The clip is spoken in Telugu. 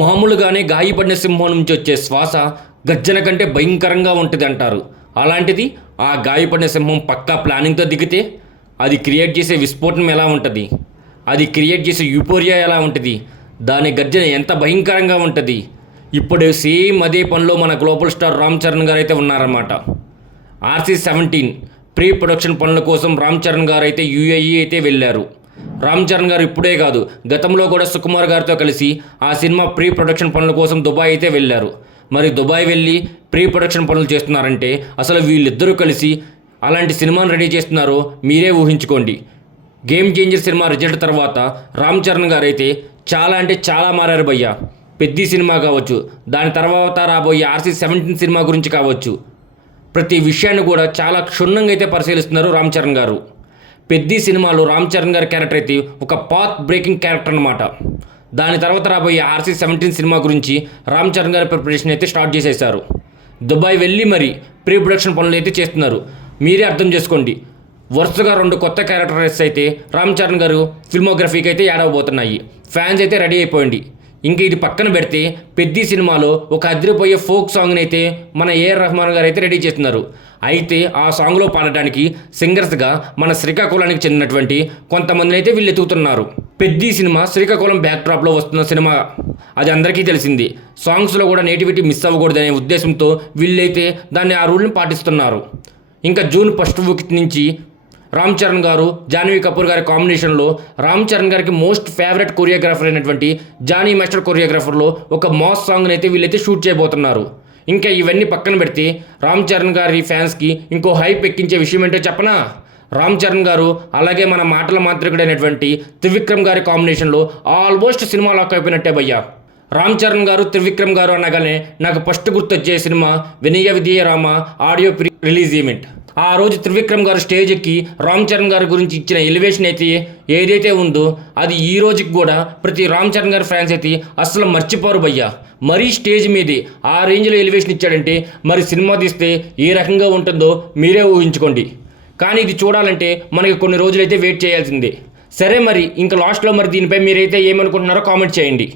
మామూలుగానే గాయపడిన సింహం నుంచి వచ్చే శ్వాస గర్జన కంటే భయంకరంగా ఉంటుంది అంటారు. అలాంటిది ఆ గాయపడిన సింహం పక్కా ప్లానింగ్తో దిగితే అది క్రియేట్ చేసే విస్ఫోటనం ఎలా ఉంటుంది, అది క్రియేట్ చేసే యూపోరియా ఎలా ఉంటుంది, దాని గర్జన ఎంత భయంకరంగా ఉంటుంది. ఇప్పుడు సేమ్ అదే పనిలో మన గ్లోబల్ స్టార్ రామ్ చరణ్ గారు అయితే ఉన్నారన్నమాట. RC-17 ప్రీ ప్రొడక్షన్ పనుల కోసం రామ్ చరణ్ గారు అయితే UAE అయితే వెళ్ళారు. రామ్ చరణ్ గారు ఇప్పుడే కాదు, గతంలో కూడా సుకుమార్ గారితో కలిసి ఆ సినిమా ప్రీ ప్రొడక్షన్ పనుల కోసం దుబాయ్ అయితే వెళ్ళారు. మరి దుబాయ్ వెళ్ళి ప్రీ ప్రొడక్షన్ పనులు చేస్తున్నారంటే అసలు వీళ్ళిద్దరూ కలిసి అలాంటి సినిమాను రెడీ చేస్తున్నారో మీరే ఊహించుకోండి. గేమ్ చేంజర్ సినిమా రిజల్ట్ తర్వాత రామ్ చరణ్ గారు అయితే చాలా అంటే చాలా మారారు భయ్య. పెద్ద సినిమా కావచ్చు, దాని తర్వాత రాబోయే RC-17 సినిమా గురించి కావచ్చు, ప్రతి విషయాన్ని కూడా చాలా క్షుణ్ణంగా అయితే పరిశీలిస్తున్నారు రామ్ చరణ్ గారు. పెద్ద సినిమాలో రామ్ చరణ్ గారి క్యారెక్టర్ అయితే ఒక పాత్ బ్రేకింగ్ క్యారెక్టర్ అనమాట. దాని తర్వాత రాబోయే RC-17 సినిమా గురించి రామ్ చరణ్ గారి ప్రిపరేషన్ అయితే స్టార్ట్ చేసేశారు. దుబాయ్ వెళ్ళి మరి ప్రీ ప్రొడక్షన్ పనులు అయితే చేస్తున్నారు. మీరే అర్థం చేసుకోండి, వరుసగా 2 కొత్త క్యారెక్టర్స్ అయితే రామ్ చరణ్ గారు ఫిల్మోగ్రఫీకి అయితే యాడ్ అవబోతున్నాయి. ఫ్యాన్స్ అయితే రెడీ అయిపోయింది. ఇంక ఇది పక్కన పెడితే పెద్ద సినిమాలో ఒక అదిరిపోయే ఫోక్ సాంగ్ని అయితే మన AR రెహమాన్ గారు అయితే రెడీ చేస్తున్నారు. అయితే ఆ సాంగ్లో పాడటానికి సింగర్స్గా మన శ్రీకాకుళానికి చెందినటువంటి కొంతమందిని అయితే వీళ్ళు ఎత్తుకుతున్నారు. పెద్ద సినిమా శ్రీకాకుళం బ్యాక్డ్రాప్లో వస్తున్న సినిమా, అది అందరికీ తెలిసింది. సాంగ్స్లో కూడా నేటివిటీ మిస్ అవ్వకూడదనే ఉద్దేశంతో వీళ్ళైతే దాన్ని ఆ రూల్ని పాటిస్తున్నారు. ఇంకా జూన్ 1st వీక్ నుంచి రామ్ చరణ్ గారు జాన్వీ కపూర్ గారి కాంబినేషన్లో రామ్ చరణ్ గారికి మోస్ట్ ఫేవరెట్ కొరియోగ్రాఫర్ అయినటువంటి జానీ మాస్టర్ కొరియోగ్రాఫర్లో ఒక మాస్ సాంగ్ని అయితే వీళ్ళైతే షూట్ చేయబోతున్నారు. ఇంకా ఇవన్నీ పక్కన పెడితే రామ్ చరణ్ గారి ఫ్యాన్స్కి ఇంకో హైప్ ఎక్కించే విషయం ఏంటో చెప్పనా? రామ్ చరణ్ గారు అలాగే మన మాటల మాంత్రికుడైనటువంటి త్రివిక్రమ్ గారి కాంబినేషన్లో ఆల్మోస్ట్ సినిమా లాక్ అయిపోయినట్టే భయ్యా. రామ్ చరణ్ గారు త్రివిక్రమ్ గారు అనగానే నాకు ఫస్ట్ గుర్తొచ్చే cinema Vinaya Vidheya Rama audio pre release event. ఆ రోజు త్రివిక్రమ్ గారు స్టేజ్ ఎక్కి రామ్ చరణ్ గారి గురించి ఇచ్చిన ఎలివేషన్ అయితే ఏదైతే ఉందో అది ఈ రోజుకి కూడా ప్రతి రామ్ చరణ్ గారి ఫ్యాన్స్ అయితే అసలు మర్చిపోరు భయ్యా. మరీ స్టేజ్ మీదే ఆ రేంజ్లో ఎలివేషన్ ఇచ్చాడంటే మరి సినిమా తీస్తే ఏ రకంగా ఉంటుందో మీరే ఊహించుకోండి. కానీ ఇది చూడాలంటే మనకి కొన్ని రోజులైతే వెయిట్ చేయాల్సిందే. సరే, మరి ఇంకా లాస్ట్లో మరి దీనిపై మీరైతే ఏమనుకుంటున్నారో కామెంట్ చేయండి.